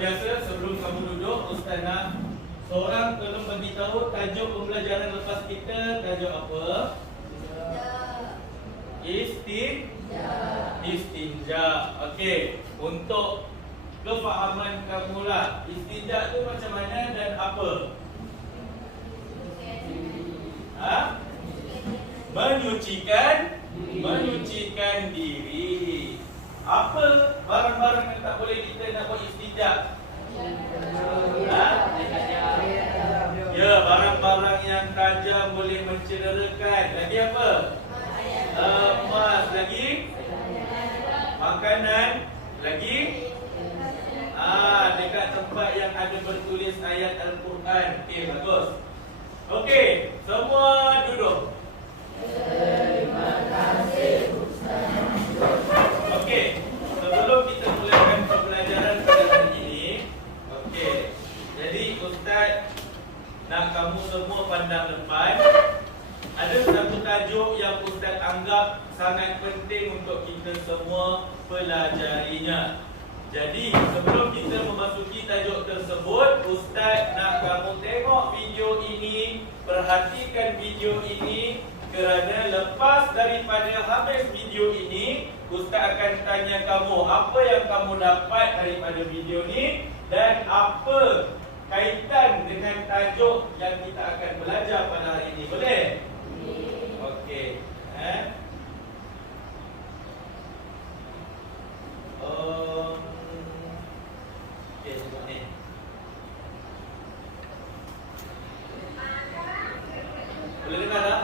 biasa sebelum kamu duduk, Ustaz nak seorang tolong bagi tahu tajuk pembelajaran lepas kita tajuk apa? Istinja. Okey, untuk kefahaman kamu lah, istinja tu macam mana dan apa? Menyucikan diri. Apa barang-barang yang tak boleh kita nak buat istinja? Ya, barang-barang yang tajam boleh mencederakan. Lagi apa? Emas. Lagi? Makanan. Lagi? Dekat tempat yang ada bertulis ayat Al-Quran. Okey, bagus. Okey, semua duduk. Terima kasih, Ustaz. Okey, sebelum kita mulakan pembelajaran pada hari ini, okey, jadi Ustaz nak kamu semua pandang depan. Ada satu tajuk yang Ustaz anggap sangat penting untuk kita semua pelajarinya. Jadi sebelum kita memasuki tajuk tersebut, Ustaz nak kamu tengok video ini, perhatikan video ini, kerana lepas daripada habis video ini, Ustaz akan tanya kamu apa yang kamu dapat daripada video ini dan apa kaitan dengan tajuk yang kita akan belajar pada hari ini. Boleh? Okey. Okey, tengok ni. Boleh dengar tak?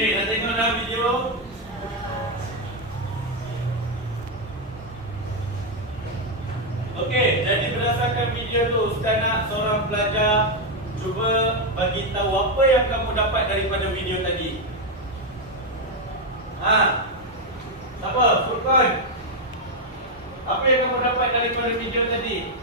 Dah tengok dah video? Okey, jadi berdasarkan video tu, Ustaz nak seorang pelajar cuba bagi tahu apa yang kamu dapat daripada video tadi. Siapa? Furqan. Apa yang kamu dapat daripada video tadi?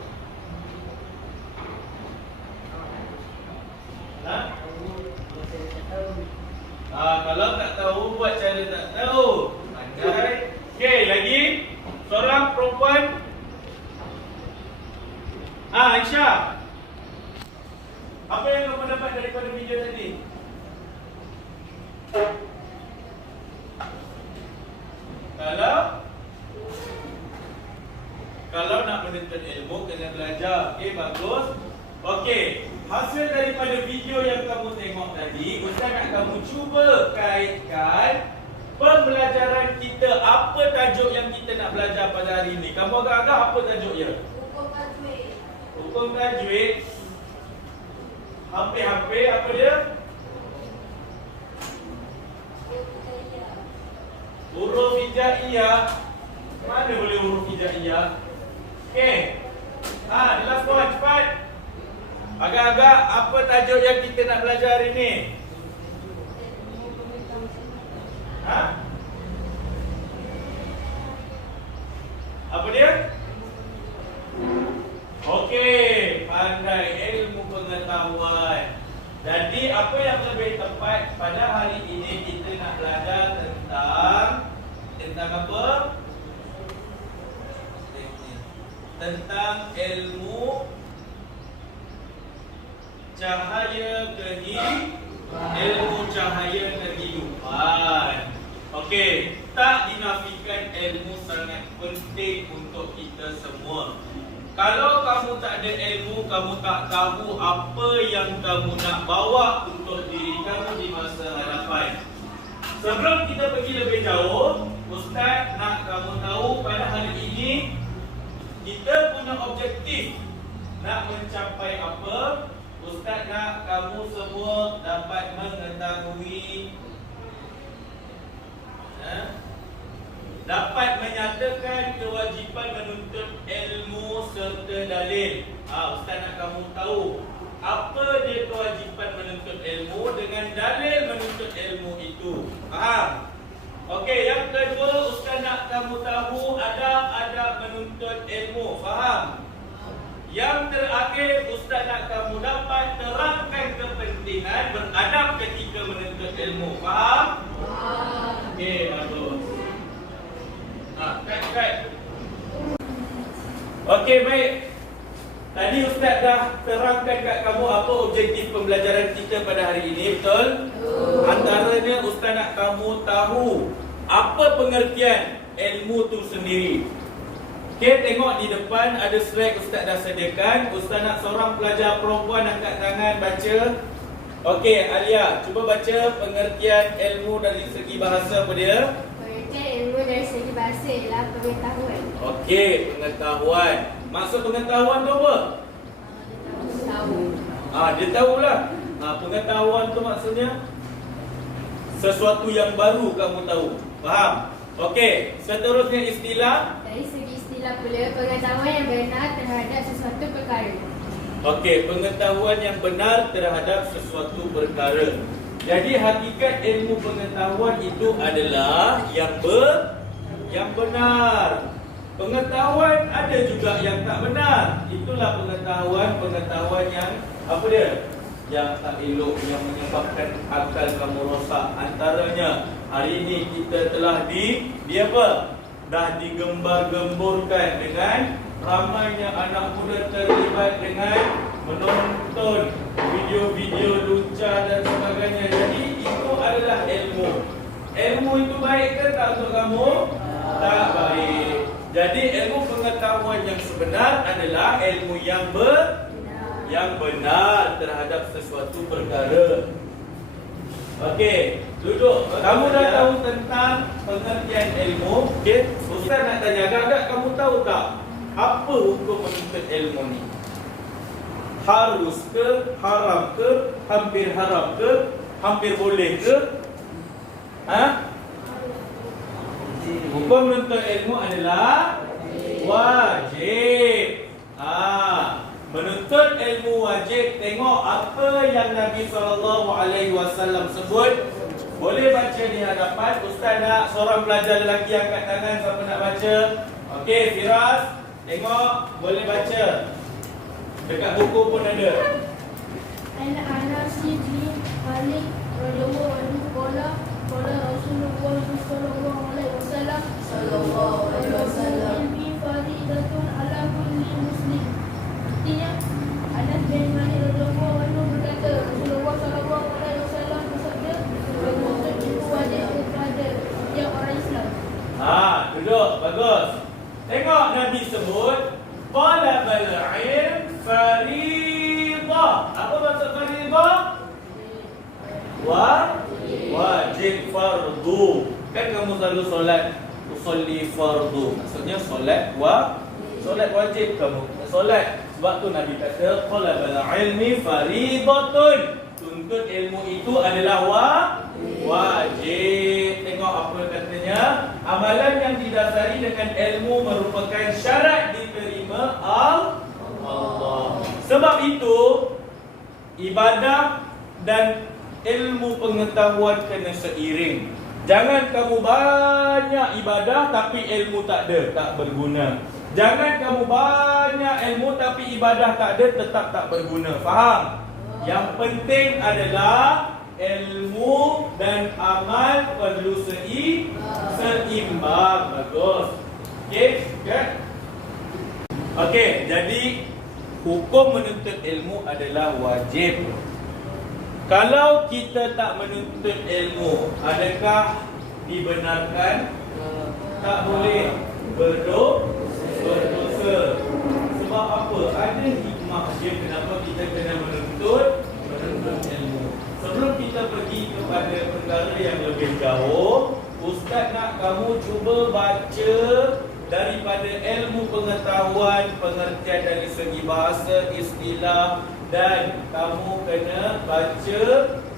Kalau tak tahu, buat cara tak tahu. Pandai. Okey, lagi seorang perempuan. Aisyah. Apa yang kamu dapat daripada video tadi? Kalau nak menuntut ilmu, kena belajar. Okey, bagus. Okey, hasil daripada video yang kamu tengok tadi, Ustaz nak kamu cuba kaitkan pembelajaran kita. Apa tajuk yang kita nak belajar pada hari ini? Kamu agak-agak apa tajuknya? Hukum tajwid. Hukum tajwid. Hampir-hampir apa dia? Huruf hijaiyah. Mana boleh huruf hijaiyah? Okey. The last one, cepat. Agak-agak apa tajuk yang kita nak belajar hari ini? Apa dia? Okey, pandai, ilmu pengetahuan. Jadi apa yang lebih tepat pada hari ini kita nak belajar tentang apa? Tentang ilmu cahaya kehidupan. Okey, tak dinafikan ilmu sangat penting untuk kita semua. Kalau kamu tak ada ilmu, kamu tak tahu apa yang kamu nak bawa untuk diri kamu di masa hadapan. Sebelum kita pergi lebih jauh, Ustaz nak kamu tahu pada hari ini kita punya objektif nak mencapai apa? Ustaz nak kamu semua dapat mengetahui, dapat menyatakan kewajipan menuntut ilmu serta dalil. Ustaz nak kamu tahu apa dia kewajipan menuntut ilmu dengan dalil menuntut ilmu itu. Faham? Okey, yang kedua Ustaz nak kamu tahu adab-adab menuntut ilmu. Faham? Yang terakhir Ustaz nak kamu dapat terangkan kepentingan beradab ketika menuntut ilmu. Faham? Okey, bagus. Kat. Okey, baik. Tadi Ustaz dah terangkan kat kamu apa objektif pembelajaran kita pada hari ini, betul? Antaranya Ustaz nak kamu tahu apa pengertian ilmu tu sendiri. Okey, tengok di depan ada slide Ustaz dah sediakan. Ustaz nak seorang pelajar perempuan angkat tangan baca. Okey, Alia, cuba baca pengertian ilmu dari segi bahasa apa dia? Pengertian ilmu dari segi bahasa ialah pengetahuan. Okey, pengetahuan. Maksud pengetahuan tu apa? Tahu. Dia tahulah. Pengetahuan tu maksudnya sesuatu yang baru kamu tahu. Faham? Okey, seterusnya istilah. Dari segi istilah pula, pengetahuan yang benar terhadap sesuatu perkara. Okey, pengetahuan yang benar terhadap sesuatu perkara. Jadi hakikat ilmu pengetahuan itu adalah yang benar. Pengetahuan ada juga yang tak benar. Itulah pengetahuan yang apa dia? Yang tak elok, yang menyebabkan akal kamu rosak. Antaranya hari ini kita telah dah digembar-gemburkan dengan ramainya anak muda terlibat dengan menonton video-video lucah dan sebagainya. Jadi itu adalah ilmu. Ilmu itu baik ke tak untuk kamu? Tak baik. Jadi ilmu pengetahuan yang sebenar adalah ilmu yang benar terhadap sesuatu perkara. Okey, duduk. Kamu dah tahu tentang pengertian ilmu. Okey, Ustaz nak tanya, agak-agak kamu tahu tak apa hukum menuntut ilmu ni? Harus ke, haram ke, hampir haram ke, hampir boleh ke? Hukum menuntut ilmu adalah wajib. Menuntut ilmu wajib. Tengok apa yang Nabi SAW sebut. Boleh baca di hadapan. Ustaz nak seorang pelajar lelaki angkat tangan. Siapa nak baca? Okey, Firas, tengok, boleh baca. Dekat buku pun ada. Anak-anak Sidni Malik radhiyallahu anhu qala Rasulullah sallallahu alaihi wasallam bi faridatun ala kulli muslim. Artinya Anas bin Malik radhiyallahu anhu berkata Rasulullah sallallahu alaihi wasallam bersabda menuntut ilmu wajib kepada setiap orang Islam. Duduk, bagus. Tengok Nabi sebut talabul ilm faridah. wajib fardu. Kan kamu selalu solat usolli fardu. Maksudnya solat wajib kamu solat. Sebab tu Nabi kata talabul ilmi faridatun. Tuntut ilmu itu adalah wajib. Tengok apa katanya. Amalan yang didasari dengan ilmu merupakan syarat diterima Allah. Sebab itu ibadah dan ilmu pengetahuan kena seiring. Jangan kamu banyak ibadah tapi ilmu tak ada, tak berguna. Jangan kamu banyak ilmu tapi ibadah tak ada, tetap tak berguna. Faham? Yang penting adalah ilmu dan amal perlu seimbang. Bagus. Okey, kan? Okey, jadi hukum menuntut ilmu adalah wajib. Kalau kita tak menuntut ilmu, adakah dibenarkan? Tak boleh berdosa. Sebab apa? Ada hikmah dia kenapa kita kena menuntut ilmu. Sebelum kita pergi kepada perkara yang lebih jauh, Ustaz nak kamu cuba baca daripada ilmu pengetahuan, pengertian dari segi bahasa, istilah, dan kamu kena baca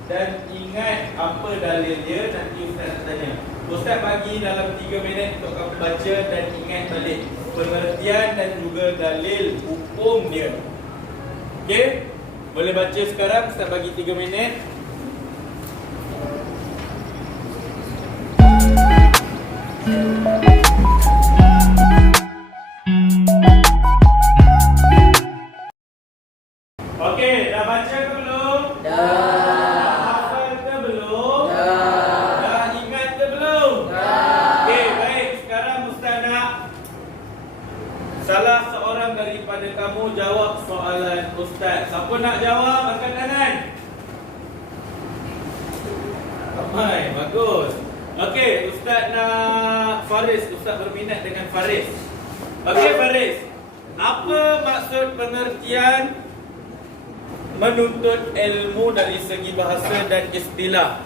dan ingat apa dalil dia. Nanti Ustaz nak tanya. Ustaz bagi dalam 3 minit untuk kamu baca dan ingat balik pengertian dan juga dalil hukum dia. Okey? Boleh baca sekarang. Ustaz bagi 3 minit. Okey, dah baca ke belum? Dah hafal ke belum? Dah ingat ke belum? Okey, baik. Sekarang Ustaz nak salah seorang daripada kamu jawab soalan Ustaz. Siapa nak jawab? Angkat tangan. Ramai, bagus. Okey, Ustaz nak Faris. Ustaz berminat dengan Faris. Okey, Faris. Apa maksud pengertian menuntut ilmu dari segi bahasa dan istilah?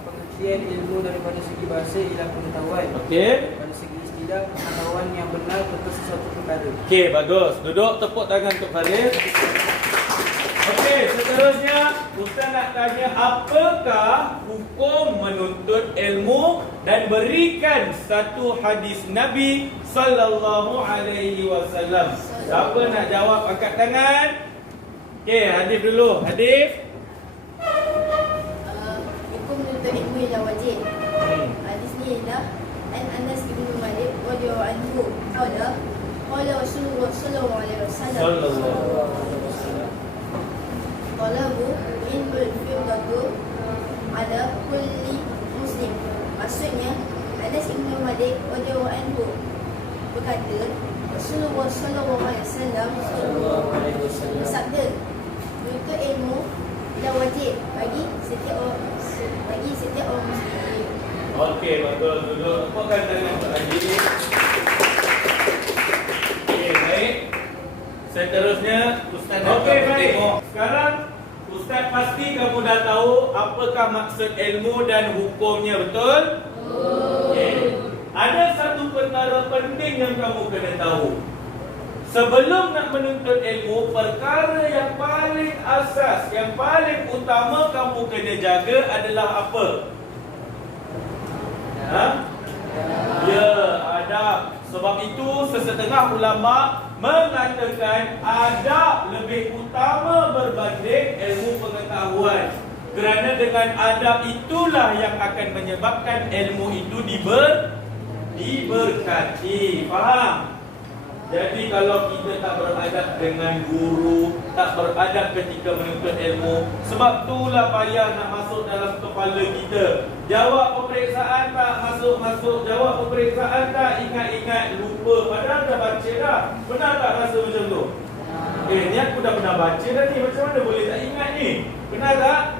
Pengertian ilmu daripada segi bahasa ialah pengetahuan. Okey. Pada segi istilah, pengetahuan yang benar tentang sesuatu perkara. Okey, bagus. Duduk, tepuk tangan untuk Faris. Okey, seterusnya Ustaz nak tanya, apakah hukum menuntut ilmu, dan berikan satu hadis Nabi sallallahu alaihi wasallam. Siapa nak jawab angkat tangan? Okey, Hadif dulu. Hadif. Hukum menuntut ilmu ialah wajib. Hadis ni ialah An Anas bin Malik radhiyallahu anhu qala Rasulullah sallallahu alaihi wasallam talabu ilmul fiqh ala kulli muslim. Maksudnya Anas bin Malik radhiyallahu anhu berkata Rasulullah sallallahu alaihi wasallam bersabda, menuntut ilmu adalah wajib bagi setiap orang muslim. Okey, betul. Duduk. Tepukkan tangan untuk Hadif. Okey, baik. Seterusnya Ustaz nak tengok. Sekarang Ustaz pasti kamu dah tahu apakah maksud ilmu dan hukumnya, betul? Okey. Ada satu perkara penting yang kamu kena tahu. Sebelum nak menuntut ilmu, perkara yang paling asas, yang paling utama kamu kena jaga adalah apa? Ya, adab. Sebab itu sesetengah ulama mengatakan adab lebih utama berbanding ilmu pengetahuan. Kerana dengan adab itulah yang akan menyebabkan ilmu itu diberkati. Faham? Jadi kalau kita tak beradab dengan guru, tak beradab ketika menuntut ilmu, sebab itulah payah nak masuk dalam kepala kita. Jawab peperiksaan tak masuk-masuk, jawab peperiksaan tak ingat-ingat, lupa. Padahal dah baca dah. Pernah tak rasa macam tu? Ni aku dah pernah baca dah ni, macam mana boleh tak ingat ni? Pernah tak?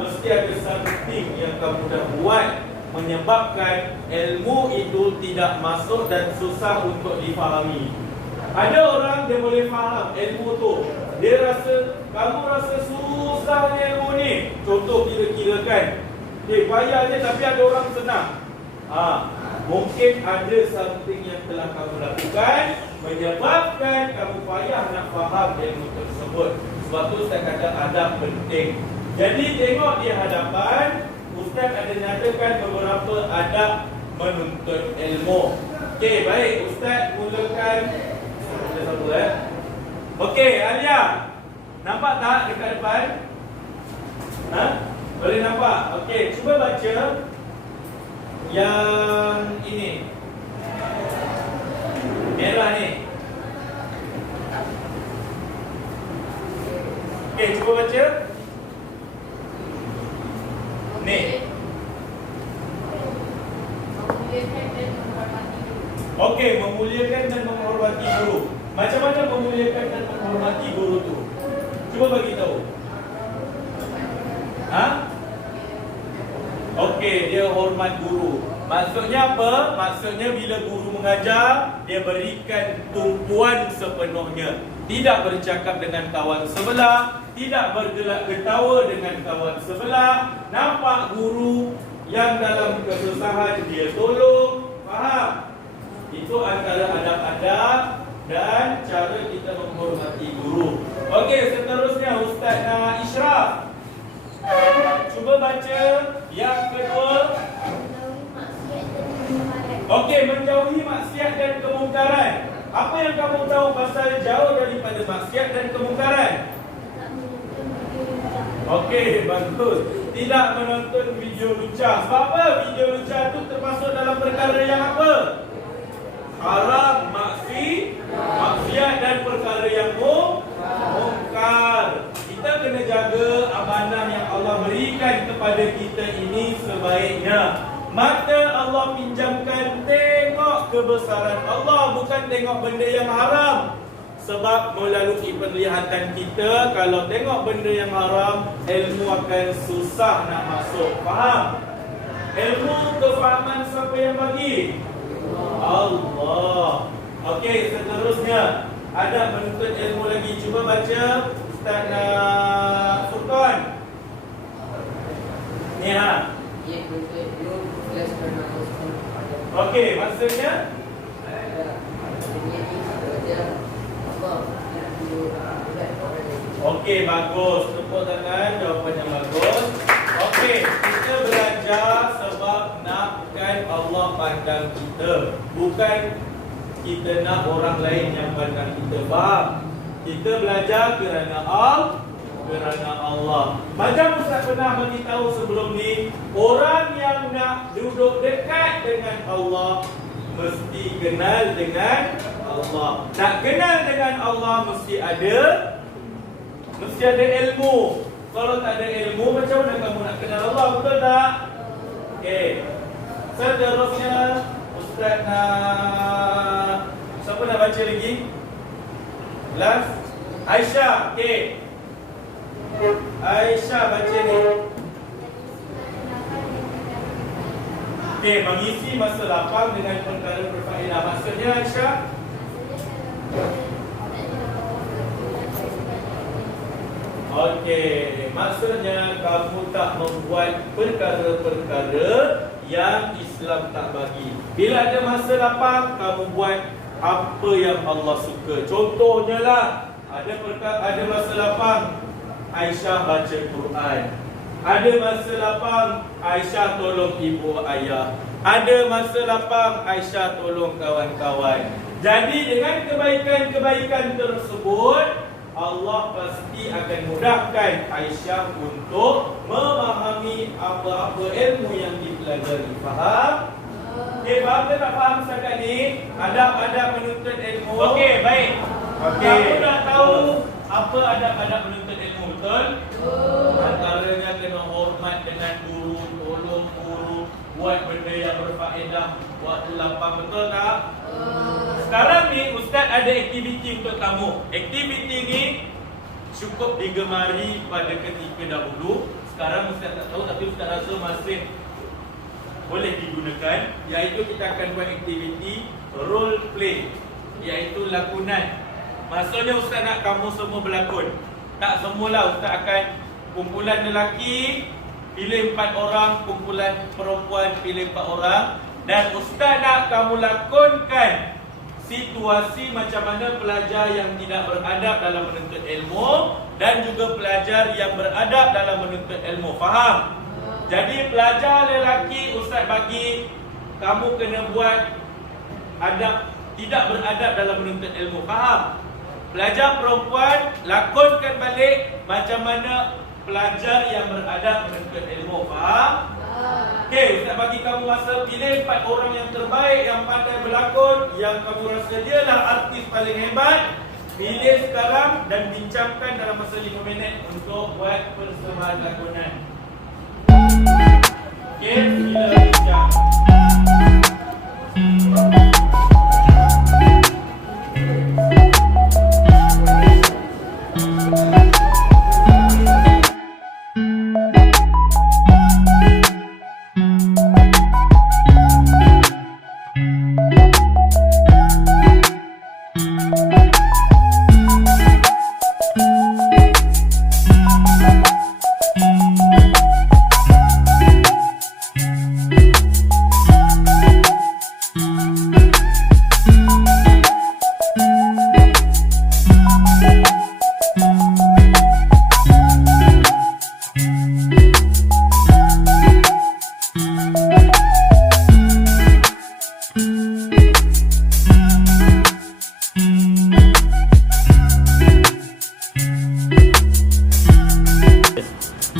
Mesti ada something yang kamu dah buat menyebabkan ilmu itu tidak masuk dan susah untuk difahami. Ada orang dia boleh faham ilmu tu. Dia rasa, kamu rasa susahnya ilmu ni. Contoh kira-kira kan. Payah je tapi ada orang senang. Mungkin ada something yang telah kamu lakukan menyebabkan kamu payah nak faham ilmu tersebut. Sebab tu Ustaz kata adab penting. Jadi tengok di hadapan, Ustaz ada nyatakan beberapa adab menuntut ilmu. Okey, baik, Ustaz mulakan. Okey, Alia. Nampak tak dekat depan? Boleh nampak? Okey, cuba baca yang ini. Merah ni. Okey, cuba baca. Ni. Okey, memuliakan dan menghormati guru. Macam mana memuliakan dan menghormati guru tu? Cuba bagi tahu. Okey, dia hormat guru. Maksudnya apa? Maksudnya bila guru mengajar, dia berikan tumpuan sepenuhnya. Tidak bercakap dengan kawan sebelah, tidak bergelak ketawa dengan kawan sebelah. Nampak guru yang dalam kesusahan dia tolong. Faham? Itu antara adab-adab dan cara kita menghormati guru. Okey, seterusnya Ustaz Ishraf. Cuba baca yang kedua. Okey, menjauhi maksiat dan kemungkaran. Apa yang kamu tahu pasal jauh daripada maksiat dan kemungkaran? Okey, bagus. Tidak menonton video lucah. Sebab apa? Video lucah itu termasuk dalam perkara yang apa? Haram, maksiat dan perkara yang mungkar. Kita kena jaga amanah yang Allah berikan kepada kita ini sebaiknya. Mata Allah pinjamkan, tengok kebesaran Allah, bukan tengok benda yang haram. Sebab melalui penglihatan kita, kalau tengok benda yang haram, ilmu akan susah nak masuk. Faham? Ilmu kefahaman siapa yang bagi? Allah. Okey, seterusnya ada menuntut ilmu lagi. Cuba baca Ustaz Furqan. Ni Okey, maksudnya okey, bagus. Tepuk tangan, jawapannya bagus. Okey, kita belajar sebab nakkan Allah pandang kita, bukan kita nak orang lain yang pandang kita. Faham? Kita belajar kerana Allah. Macam Ustaz pernah beritahu sebelum ni, orang yang nak duduk dekat dengan Allah mesti kenal dengan Allah. Nak kenal dengan Allah mesti ada ilmu. Kalau tak ada ilmu, macam mana kamu nak kenal Allah? Betul tak? Okey. Seterusnya Ustaz siapa nak baca lagi? Last Aisyah. Okey. Aisyah baca ni. Okey, mengisi masa lapang dengan perkara berfaedah. Maksudnya Aisyah? Okey, maksudnya kamu tak membuat perkara-perkara yang Islam tak bagi. Bila ada masa lapang, kamu buat apa yang Allah suka. Contohnya lah, ada masa lapang, Aisyah baca Quran. Ada masa lapang, Aisyah tolong ibu ayah. Ada masa lapang, Aisyah tolong kawan-kawan. Jadi dengan kebaikan-kebaikan tersebut, Allah pasti akan mudahkan Aisyah untuk memahami apa-apa ilmu yang dipelajari. Faham? Okey, faham ke tak faham setakat ni? Adab-adab menuntut ilmu. Okey, baik. Okey. Kamu dah tahu apa adab-adab menuntut ilmu, betul? Antaranya kena hormat dengan guru, tolong guru, buat benda yang berfaedah, buat lapang, betul tak? Sekarang ni Ustaz ada aktiviti untuk kamu. Aktiviti ni cukup digemari pada ketika dahulu. Sekarang Ustaz tak tahu, tapi Ustaz rasa masih boleh digunakan. Iaitu kita akan buat aktiviti role play. iaitu lakonan. Maksudnya Ustaz nak kamu semua berlakon. Tak semualah Ustaz akan kumpulan lelaki pilih 4 orang, kumpulan perempuan pilih 4 orang, dan Ustaz nak kamu lakonkan situasi macam mana pelajar yang tidak beradab dalam menuntut ilmu dan juga pelajar yang beradab dalam menuntut ilmu. Faham? Jadi pelajar lelaki Ustaz bagi kamu kena buat adab, tidak beradab dalam menuntut ilmu. Faham? Pelajar perempuan lakonkan balik macam mana pelajar yang beradab menuntut ilmu. Faham? Okey, Ustaz bagi kamu masa pilih 4 orang yang terbaik, yang pandai berlakon, yang kamu rasa dialah artis paling hebat. Pilih sekarang dan bincangkan dalam masa 5 minit untuk buat persembahan lakonan. Okey, sila bincang.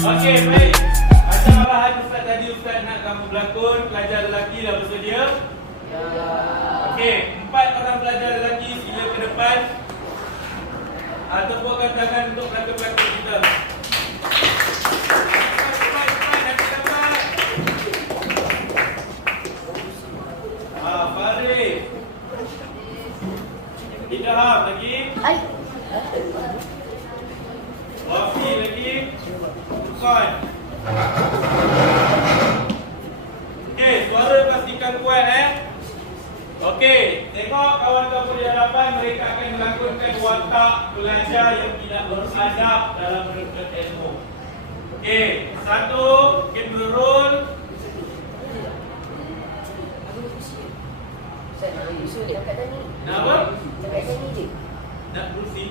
Okey, baik. Macam arahan Ustaz tadi, Ustaz nak kamu berlakon. Pelajar lelaki dah bersedia? Ya. Okey, 4 orang pelajar lelaki sila ke depan. Tepukkan tangan untuk pelakon-pelakon kita. Cepat, nanti dapat. Farid. Idham lagi. Wafi lagi. Bukan. Okey, suara pastikan kuat Okey, tengok kawan-kawan di hadapan, mereka akan melakukan watak pelajar yang tidak beradab dalam menuntut ilmu. Okey, 1, camera roll. Nak apa? Nak berusi?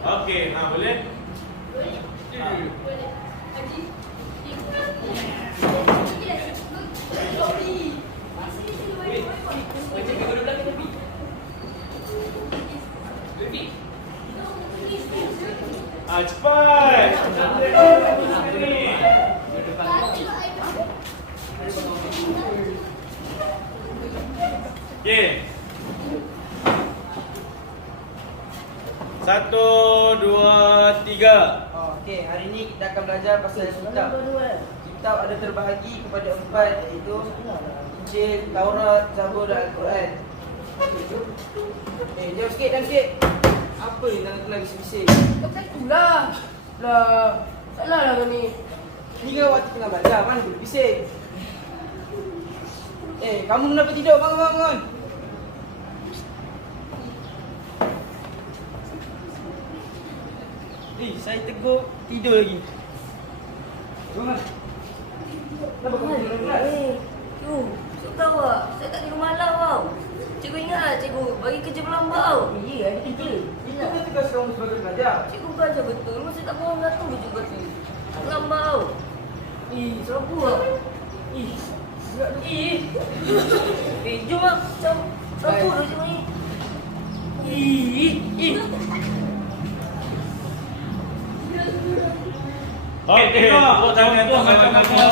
Okey, boleh? Cepat. Okey. 1, 2, 3. Okey, hari ni kita akan belajar pasal kitab. Kitab ada terbahagi kepada 4, iaitu Injil, Taurat, Zabur dan Al-Quran. Jom sikit dan sikit. Apa ni tangan lagi bising? Kata itulah. Lah, salah lah kau ni. Ni kan waktu tengah belajar, mana boleh bising? Kamu kenapa tidur? Bangun. Saya tegur tidur lagi. Bangun. Kenapa kamu tidur kelas? Cikgu tahu tak? Saya tak tidur malam tau. Cikgu ingat tak cikgu bagi kerja berlambat tau. Ya, ada kerja. Itu kan tugas kamu sebagai pelajar. Cikgu bukan macam betul. Memang saya tak bohong satu je cikgu kata. Lambat tau. Serabu lah. Jom lah. Macam serabu dah cikgu ni. Okey, tepuk tangan untuk pelajar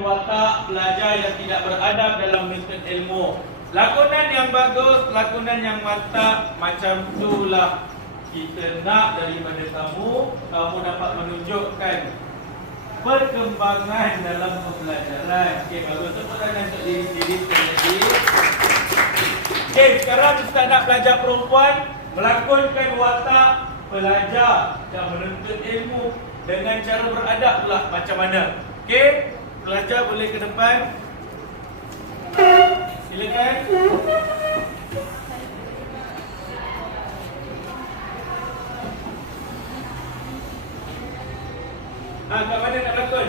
watak pelajar yang tidak beradab dalam menuntut ilmu. Lakonan yang bagus, lakonan yang mantap, macam itulah kita nak daripada kamu. Kamu dapat menunjukkan perkembangan dalam pembelajaran. Okey, bagus. Tepuk tangan untuk diri sendiri sekali. Okey, sekarang Ustaz nak pelajar perempuan melakonkan watak pelajar yang menuntut ilmu dengan cara beradab pula macam mana. Okey, pelajar boleh ke depan. silakan. Kat mana nak berlakon?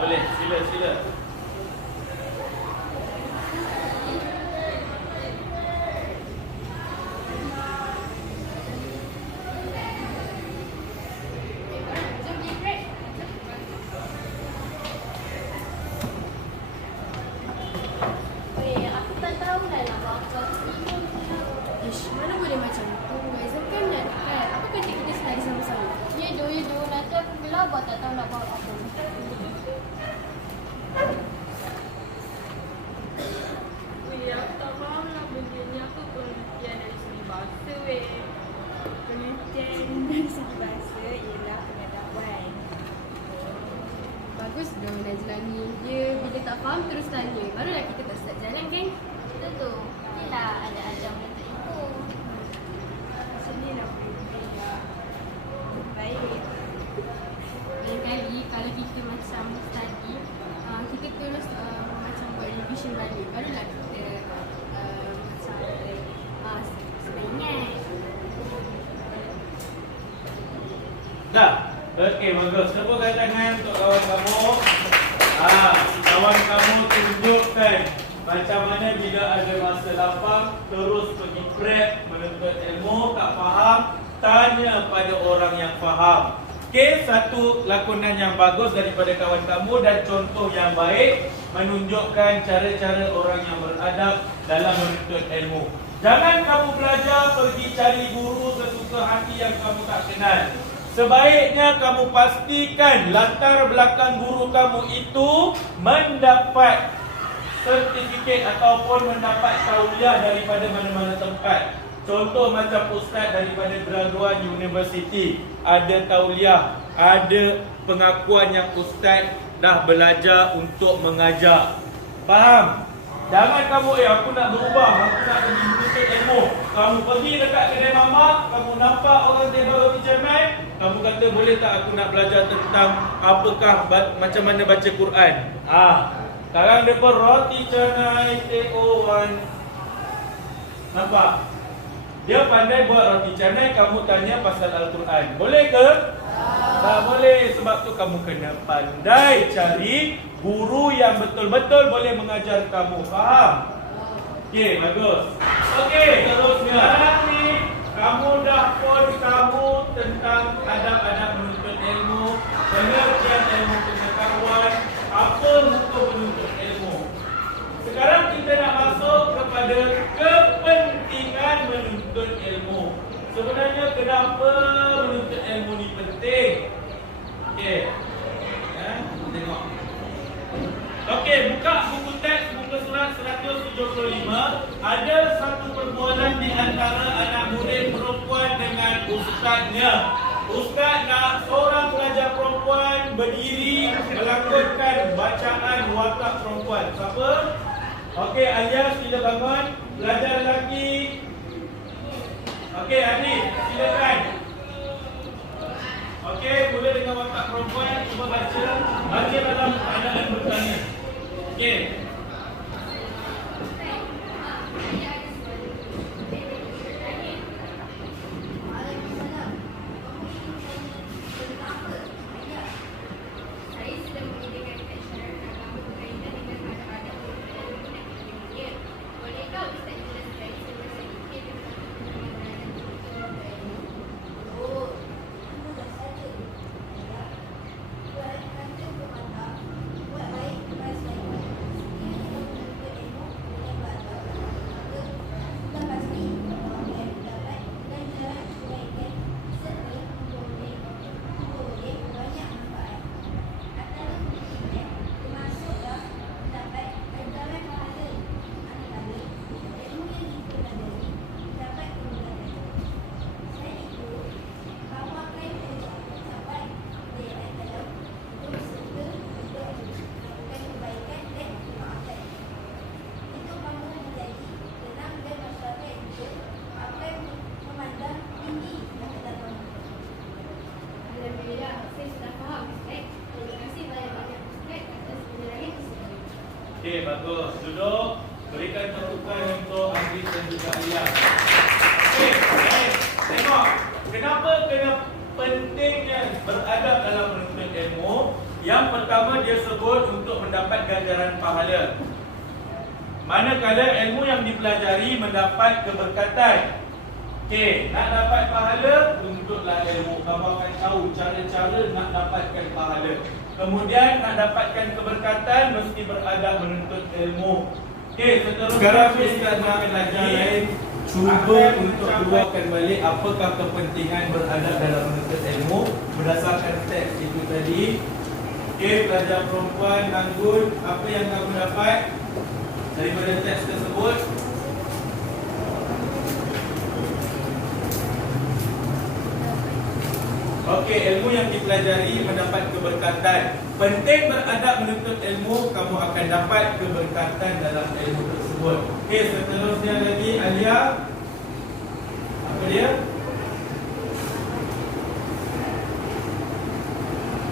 Boleh. Sila. Aku tak tahu lah nak buat apa. Ish, mana boleh macam tu? Exam kan dah dekat. Apa kata kita study sama-sama? Ya do. Nanti aku gelabah tak tahu nak buat apa. Aku tak faham lah benda ni. Apa pengertian dari segi bahasa Pengertian dari segi bahasa ialah pengetahuan. Bagus dong Najla ni. Dia bila tak faham terus tanya. Barulah kita tak start jalan kan? Itu tu. Yelah ada ajar menuntut ilmu. Sinilah baik. Lain kali kalau kita macam study, kita terus macam buat revision balik. Barulah kita macam sebab ingat. Dah. Okey, bagus. Tepukkan tangan untuk kawan kamu. Kawan kamu tunjukkan macam mana bila ada masa lapang terus pergi prep menuntut ilmu. Tak faham, tanya pada orang yang faham. Okey, satu lakonan yang bagus daripada kawan kamu dan contoh yang baik menunjukkan cara-cara orang yang beradab dalam menuntut ilmu. Jangan kamu belajar pergi cari guru sesuka hati yang kamu tak kenal. Sebaiknya kamu pastikan latar belakang guru kamu itu mendapat sertifikat ataupun mendapat tauliah daripada mana-mana tempat. Contoh macam ustaz daripada graduan universiti, ada tauliah, ada pengakuan yang ustaz dah belajar untuk mengajar. Faham? Jangan kamu, aku nak berubah, aku nak pergi menuntut ilmu. Kamu pergi dekat kedai mamak, kamu nampak orang tebak roti canai, kamu kata boleh tak aku nak belajar tentang apakah macam mana baca Quran. Sekarang mereka roti canai TO1. Nampak? Dia pandai buat roti canai, kamu tanya pasal Al-Quran. Boleh ke? Tak boleh. Sebab tu kamu kena pandai cari guru yang betul-betul boleh mengajar kamu. Faham? Okey, bagus. Okey, terusnya. Sekarang ni kamu dah pun tahu tentang adab-adab menuntut ilmu, pengertian ilmu pengetahuan, apa hukum menuntut ilmu. Sekarang kita nak masuk kepada kepentingan menuntut ilmu. Sebenarnya kenapa menuntut ilmu ni penting? Okey. Tengok. Okey, buka buku teks muka surat 175. Ada satu perbualan di antara anak murid perempuan dengan ustaznya. Ustaz nak seorang pelajar perempuan berdiri melakukan bacaan watak perempuan. Siapa? Okey, Alias sila bangun. Pelajar lelaki. Okey, Adit, silakan. Okey, mula dengan watak perempuan. Cuba baca. Baca dalam keadaan bertanya. Okey. Saya sudah menyediakan syarat dan kamu berkaitan dengan adab-adab menuntut ilmu dan kepentingannya. Bolehkah Ustaz jelaskan secara sedikit tentang kepentingan menuntut ilmu? Mudah saja. Buat kata bermata, buat baik kepada saya. Okey, bagus. Duduk. Berikan tepukan untuk Agif dan juga Alia. Okey, baik. Tengok. Kenapa kena pentingnya beradab dalam menuntut ilmu? Yang pertama dia sebut untuk mendapat ganjaran pahala. Manakala ilmu yang dipelajari mendapat keberkatan. Okey, nak dapat pahala, tuntutlah ilmu. Kamu akan tahu cara-cara nak dapatkan pahala. Kemudian nak dapatkan keberkatan, mesti beradab menuntut ilmu. Okey, seterusnya sekarang Ustaz nak lagi cuba untuk keluarkan balik apakah kepentingan beradab dalam menuntut ilmu berdasarkan teks itu tadi. Okey, pelajar perempuan Nanggul, apa yang kamu dapat daripada teks tersebut? Okey, ilmu yang dipelajari mendapat keberkatan. Penting beradab menuntut ilmu, kamu akan dapat keberkatan dalam ilmu tersebut. Okey, seterusnya lagi Alia. Apa dia?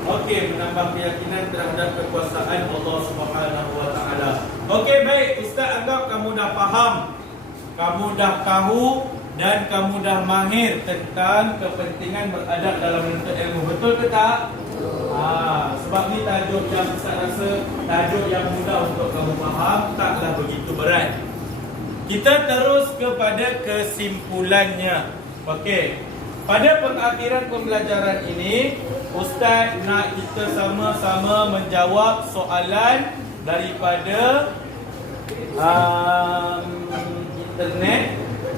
Okey, menambah keyakinan terhadap kekuasaan Allah Subhanahu wa taala. Okey, baik, Ustaz anggap kamu dah faham. Kamu dah tahu dan kamu dah mahir tentang kepentingan beradab dalam menuntut ilmu. Betul ke tak? Sebab ni tajuk yang Ustaz rasa tajuk yang mudah untuk kamu faham, taklah begitu berat. Kita terus kepada kesimpulannya. Okey. Pada pengakhiran pembelajaran ini, Ustaz nak kita sama-sama menjawab soalan daripada internet.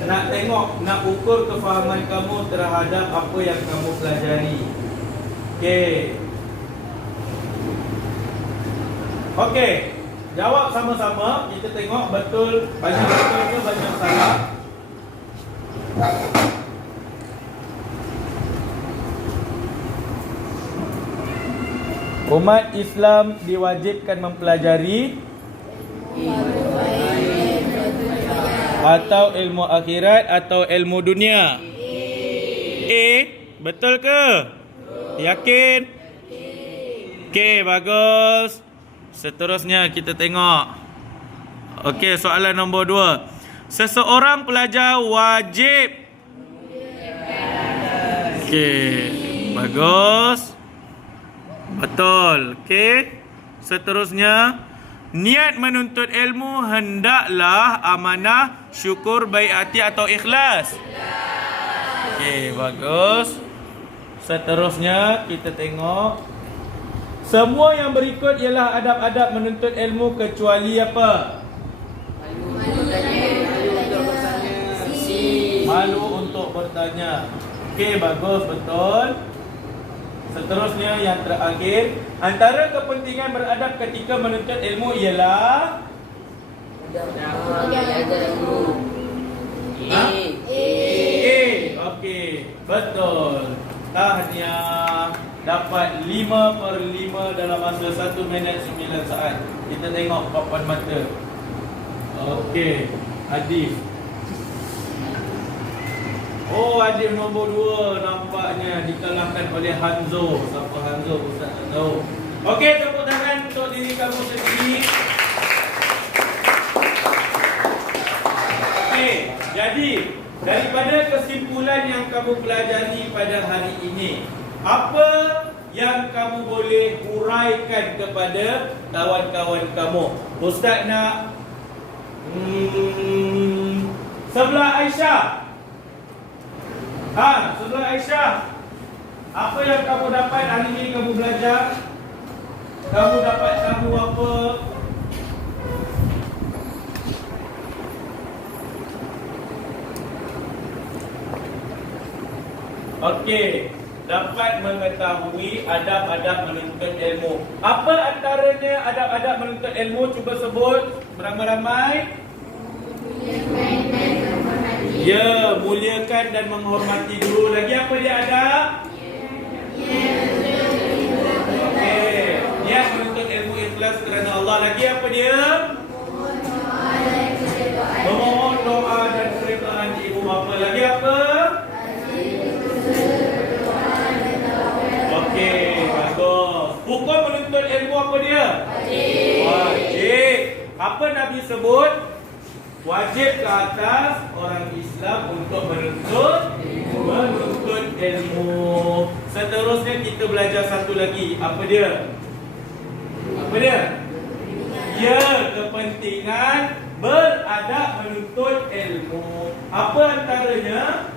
Nak tengok, nak ukur kefahaman kamu terhadap apa yang kamu pelajari. Okey. Okey. Jawab sama-sama. Kita tengok betul, banyak betul ke banyak salah. Umat Islam diwajibkan mempelajari atau ilmu akhirat atau ilmu dunia? Betul ke? Yakin? Okey, bagus. Seterusnya kita tengok. Okey, soalan nombor 2. Seseorang pelajar wajib. Okey, bagus. Betul. Okey. Seterusnya, niat menuntut ilmu hendaklah amanah, syukur, baik hati atau ikhlas. Okey, bagus. Seterusnya kita tengok. Semua yang berikut ialah adab-adab menuntut ilmu kecuali apa? Malu untuk bertanya. Okey, bagus, betul. Seterusnya yang terakhir, antara kepentingan beradab ketika menuntut ilmu ialah Okey, betul. Tahniah. Dapat 5/5 dalam masa 1 minit 9 saat. Kita tengok papan mata. Okey, Adif. Oh, Adif nombor 2 nampaknya dikalahkan oleh Hanzo. Siapa Hanzo? Ustaz tak tahu. Okey, tepuk tangan untuk diri kamu sendiri. Okey, jadi daripada kesimpulan yang kamu pelajari pada hari ini, apa yang kamu boleh huraikan kepada kawan-kawan kamu? Ustaz nak sebelah Aisyah. Sebelah Aisyah. Apa yang kamu dapat hari ini kamu belajar? Kamu dapat tahu apa? Okey, dapat mengetahui adab-adab menuntut ilmu. Apa antaranya adab-adab menuntut ilmu? Cuba sebut beramai-ramai. Ya, muliakan dan menghormati guru. Lagi apa dia adab? Okey, niat menuntut ilmu ikhlas kerana Allah. Lagi apa dia? Memohon doa dan keridaan ibu bapa. Lagi apa? Okey, bagus. Hukum menuntut ilmu apa dia? Wajib. Apa Nabi sebut? Wajib ke atas orang Islam untuk menuntut ilmu. Seterusnya kita belajar satu lagi. Apa dia? Apa dia? Ya, kepentingan beradab menuntut ilmu. Apa antaranya?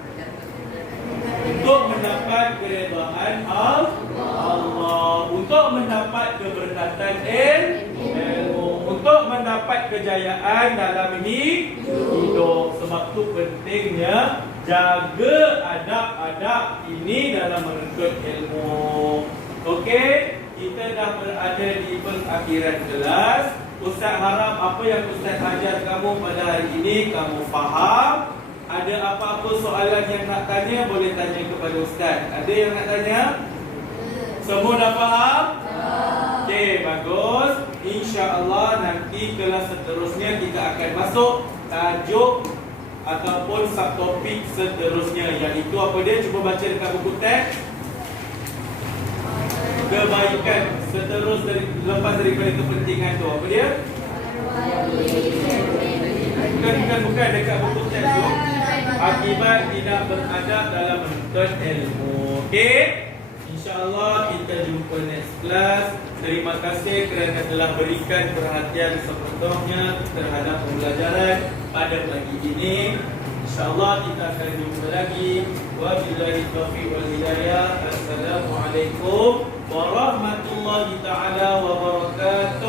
Untuk mendapat keredaan Allah, untuk mendapat keberkatan ilmu, untuk mendapat kejayaan dalam hidup. Sebab tu pentingnya jaga adab-adab ini dalam menuntut ilmu. Okey, kita dah berada di pengakhiran kelas. Ustaz harap apa yang Ustaz ajar kamu pada hari ini kamu faham. Ada apa-apa soalan yang nak tanya, boleh tanya kepada Ustaz. Ada yang nak tanya? Semua dah faham? Okey, bagus. InsyaAllah nanti kelas seterusnya kita akan masuk tajuk ataupun subtopik seterusnya, iaitu apa dia? Cuba baca dekat buku teks. Kebaikan lepas daripada kepentingan tu. Apa dia? Bukan dekat buku teks tu. Akibat tidak beradab dalam menuntut ilmu. Okey? InsyaAllah kita jumpa next class. Terima kasih kerana telah berikan perhatian sepenuhnya terhadap pembelajaran pada pagi ini. InsyaAllah kita akan jumpa lagi. Wabillahi taufiq wal hidayah. Assalamualaikum warahmatullahi taala wabarakatuh.